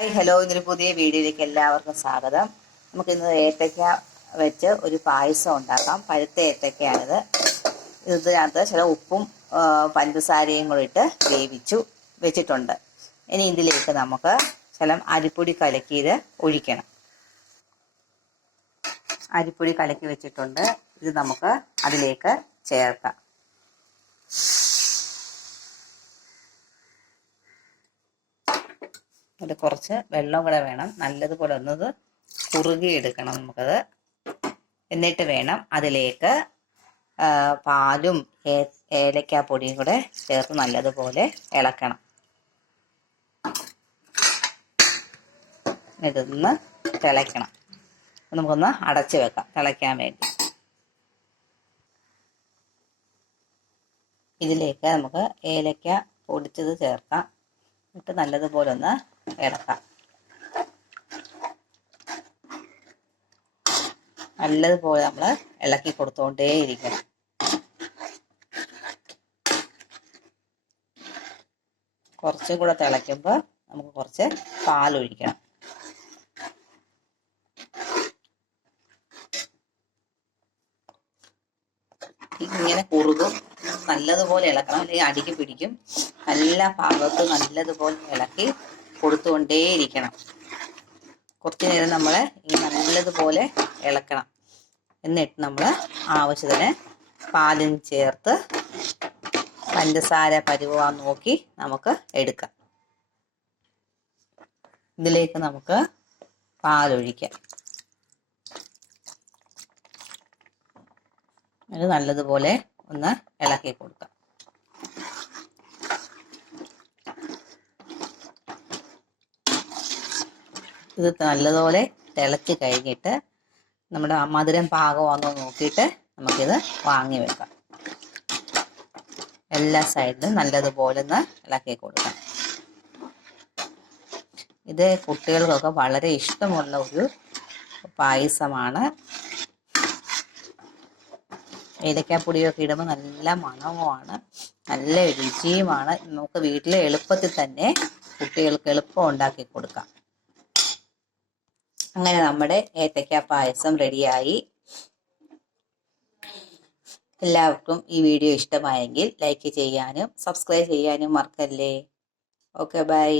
Hi hello, ഇന്നൊരു പുതിയ വീഡിയോയിലേക്ക് എല്ലാവർക്കും സ്വാഗതം. നമുക്കിന്ന് ഏത്തയ്ക്ക വെച്ച് ഒരു പായസം ഉണ്ടാക്കാം. പഴുത്ത ഏത്തയ്ക്കയാണിത്. ഇതിനകത്ത് ചില ഉപ്പും പഞ്ചസാരയും കൂടി ഇട്ട് വെച്ചിട്ടുണ്ട്. ഇനി ഇതിലേക്ക് നമുക്ക് ചില അരിപ്പൊടി കലക്കിയത് ഒഴിക്കണം. അരിപ്പൊടി കലക്കി വെച്ചിട്ടുണ്ട്. ഇത് നമുക്ക് അതിലേക്ക് ചേർക്കാം. അതിൽ കുറച്ച് വെള്ളം കൂടെ വേണം. നല്ലതുപോലെ ഒന്നത് കുറുകിയെടുക്കണം നമുക്കത്. എന്നിട്ട് വേണം അതിലേക്ക് പാലും ഏലക്കാപ്പൊടിയും കൂടെ ചേർത്ത് നല്ലതുപോലെ ഇളക്കണം. ഇതൊന്ന് തിളയ്ക്കണം. നമുക്കൊന്ന് അടച്ചു വെക്കാം തിളയ്ക്കാൻ വേണ്ടി. ഇതിലേക്ക് നമുക്ക് ഏലക്ക പൊടിച്ചത് ചേർക്കാം. എന്നിട്ട് നല്ലതുപോലെ ഒന്ന് ഇളക്കാം. നല്ലതുപോലെ നമ്മൾ ഇളക്കി കൊടുത്തുകൊണ്ടേയിരിക്കണം. കുറച്ചും കൂടെ തിളയ്ക്കുമ്പോൾ നമുക്ക് കുറച്ച് പാലൊഴിക്കണം. ഇങ്ങനെ കുറുകും. നല്ലതുപോലെ ഇളക്കണം, അല്ലെങ്കിൽ അടിക്ക് പിടിക്കും. എല്ലാ ഭാഗത്തും നല്ലതുപോലെ ഇളക്കി കൊടുത്തുകൊണ്ടേയിരിക്കണം. കുറച്ച് നേരം നമ്മൾ നല്ലതുപോലെ ഇളക്കണം. എന്നിട്ട് നമ്മൾ ആവശ്യത്തിന് പാലും ചേർത്ത് പഞ്ചസാര പരുവാൻ നോക്കി നമുക്ക് എടുക്കാം. ഇതിലേക്ക് നമുക്ക് പാലൊഴിക്കാം. അത് നല്ലതുപോലെ ഒന്ന് ഇളക്കി കൊടുക്കാം. ഇത് നല്ലതുപോലെ തിളച്ച് കഴിഞ്ഞിട്ട് നമ്മുടെ മധുരം പാകമാണെന്ന് നോക്കിയിട്ട് നമുക്കിത് വാങ്ങി വെക്കാം. എല്ലാ സൈഡിലും നല്ലതുപോലെ ഒന്ന് ഇളക്കി കൊടുക്കാം. ഇത് കുട്ടികൾക്കൊക്കെ വളരെ ഇഷ്ടമുള്ള ഒരു പായസമാണ്. ഏലക്കാപ്പൊടിയൊക്കെ ഇടുമ്പോൾ നല്ല മണവുമാണ്, നല്ല രുചിയുമാണ്. നമുക്ക് വീട്ടിലെ എളുപ്പത്തിൽ തന്നെ കുട്ടികൾക്ക് എളുപ്പം ഉണ്ടാക്കി കൊടുക്കാം. അങ്ങനെ നമ്മുടെ ഏത്തയ്ക്ക പായസം റെഡിയായി. എല്ലാവർക്കും ഈ വീഡിയോ ഇഷ്ടമായെങ്കിൽ ലൈക്ക് ചെയ്യാനും സബ്സ്ക്രൈബ് ചെയ്യാനും മറക്കല്ലേ. Okay, by.